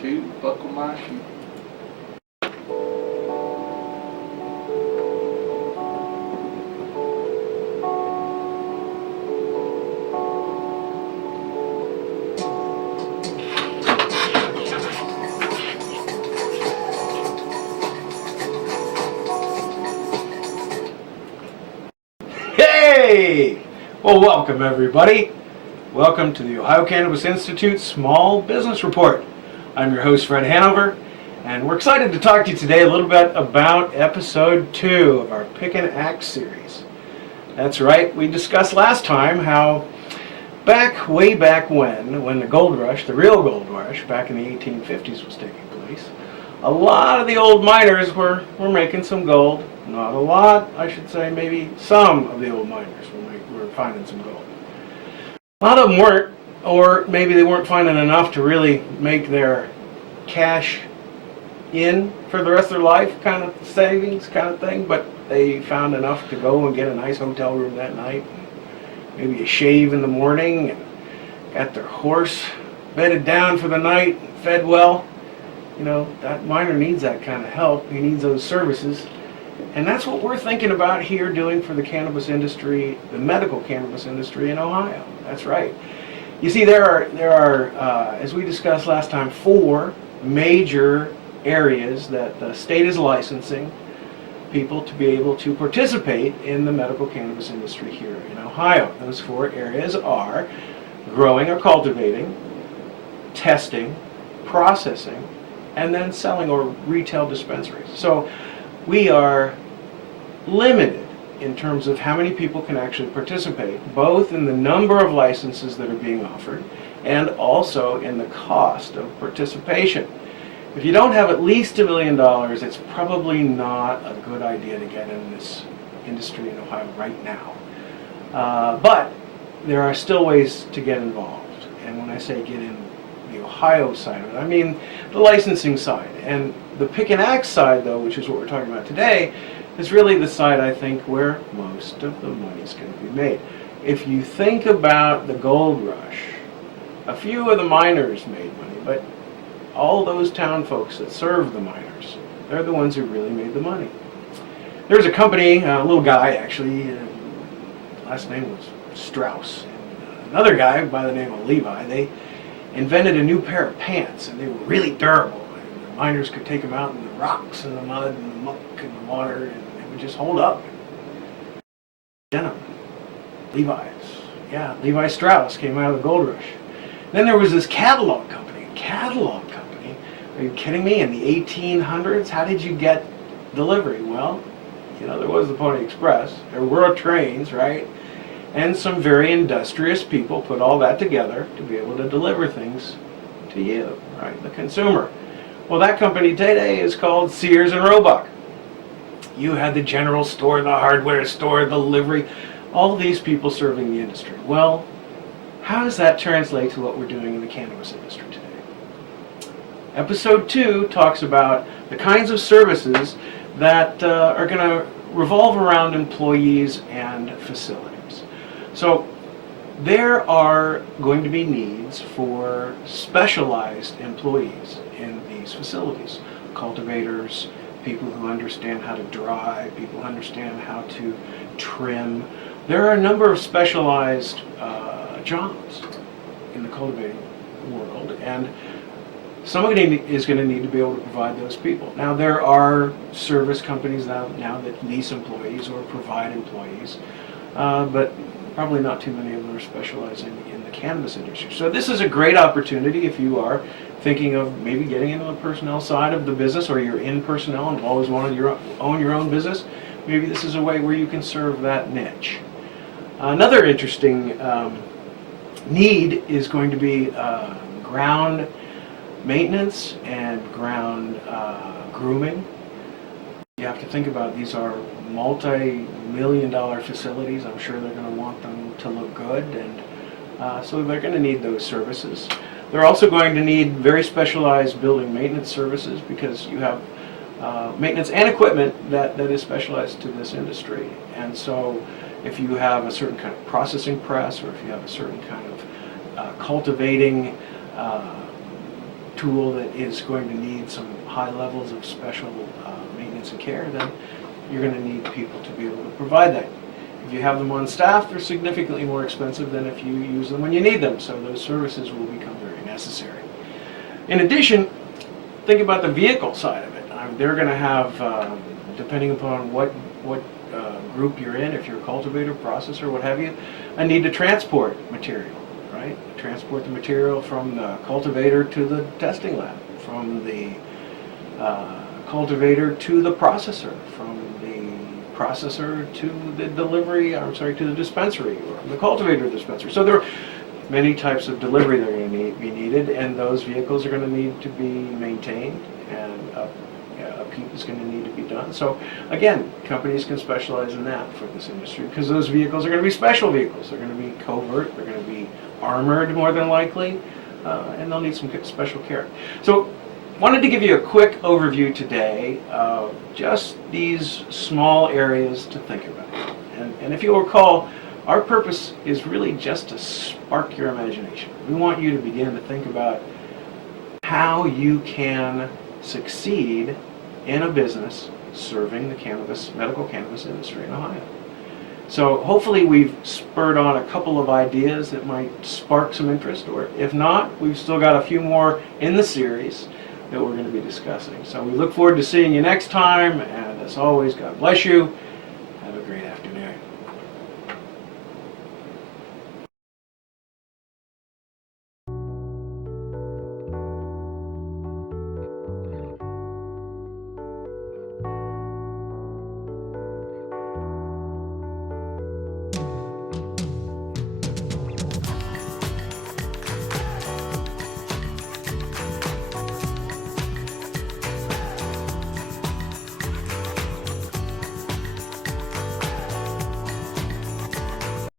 2, buckle my shoe. Hey! Well, welcome everybody. Welcome to the Ohio Cannabis Institute Small Business Report. I'm your host, Fred Hanover, and we're excited to talk to you today a little bit about episode 2 of our Pick and Axe series. That's right, we discussed last time how way back when the gold rush, the real gold rush, back in the 1850s was taking place, a lot of the old miners were making some gold. Not a lot, I should say, maybe some of the old miners were finding some gold. A lot of them weren't, or maybe they weren't finding enough to really make their cash in for the rest of their life, kind of savings kind of thing, but they found enough to go and get a nice hotel room that night, and maybe a shave in the morning, and got their horse bedded down for the night, fed well. You know, that miner needs that kind of help. He needs those services. And that's what we're thinking about here doing for the cannabis industry, the medical cannabis industry in Ohio. That's right. You see, there are as we discussed last time, 4 major areas that the state is licensing people to be able to participate in the medical cannabis industry here in Ohio. Those 4 areas are growing or cultivating, testing, processing, and then selling or retail dispensaries. So we are limited in terms of how many people can actually participate, both in the number of licenses that are being offered and also in the cost of participation. If you don't have at least $1 million, it's probably not a good idea to get in this industry in Ohio right now. But there are still ways to get involved. And when I say get in the Ohio side of it, I mean the licensing side. And the Pick and Axe side, though, which is what we're talking about today, is really the side, I think, where most of the money is going to be made. If you think about the gold rush, a few of the miners made money, but all those town folks that serve the miners, they're the ones who really made the money. There's a company, a little guy actually, last name was Strauss, and another guy by the name of Levi. They invented a new pair of pants, and they were really durable. And the miners could take them out in the rocks and the mud and the muck and the water, and they would just hold up. Denim, Levi's, yeah, Levi Strauss came out of the gold rush. Then there was this catalog company. Are you kidding me? In the 1800s, how did you get delivery? Well, you know, there was the Pony Express. There were trains, right? And some very industrious people put all that together to be able to deliver things to you, right, the consumer. Well, that company today is called Sears and Roebuck. You had the general store, the hardware store, the livery, all these people serving the industry. Well, how does that translate to what we're doing in the cannabis industry today? Episode 2 talks about the kinds of services that are going to revolve around employees and facilities. So there are going to be needs for specialized employees in these facilities. Cultivators, people who understand how to dry, people who understand how to trim. There are a number of specialized jobs in the cultivating world, and somebody is going to need to be able to provide those people. Now, there are service companies now that lease employees or provide employees, but probably not too many of them are specializing in the cannabis industry. So this is a great opportunity if you are thinking of maybe getting into the personnel side of the business, or you're in personnel and always wanted to own your own business. Maybe this is a way where you can serve that niche. Another interesting need is going to be ground maintenance and ground grooming. You have to think about, these are multi-million-dollar facilities. I'm sure they're going to want them to look good, and so they're going to need those services. They're also going to need very specialized building maintenance services, because you have maintenance and equipment that is specialized to this industry. And so if you have a certain kind of processing press, or if you have a certain kind of cultivating tool that is going to need some high levels of special maintenance and care, then you're going to need people to be able to provide that. If you have them on staff, they're significantly more expensive than if you use them when you need them, so those services will become very necessary. In addition, think about the vehicle side of it. They're going to have, depending upon what group you're in, if you're a cultivator, processor, what have you, a need to transport material, right? Transport the material from the cultivator to the testing lab, from the cultivator to the processor, from the processor to the to the dispensary, or the cultivator to the dispensary. So there are many types of delivery that are going to be needed, and those vehicles are going to need to be maintained, and upkeep is going to need to be done. So again, companies can specialize in that for this industry, because those vehicles are going to be special vehicles. They're going to be covert, they're going to be armored more than likely, and they'll need some special care. So wanted to give you a quick overview today of just these small areas to think about. And if you'll recall, our purpose is really just to spark your imagination. We want you to begin to think about how you can succeed in a business serving the medical cannabis industry in Ohio. So hopefully we've spurred on a couple of ideas that might spark some interest, or if not, we've still got a few more in the series that we're going to be discussing. So we look forward to seeing you next time, and as always, God bless you.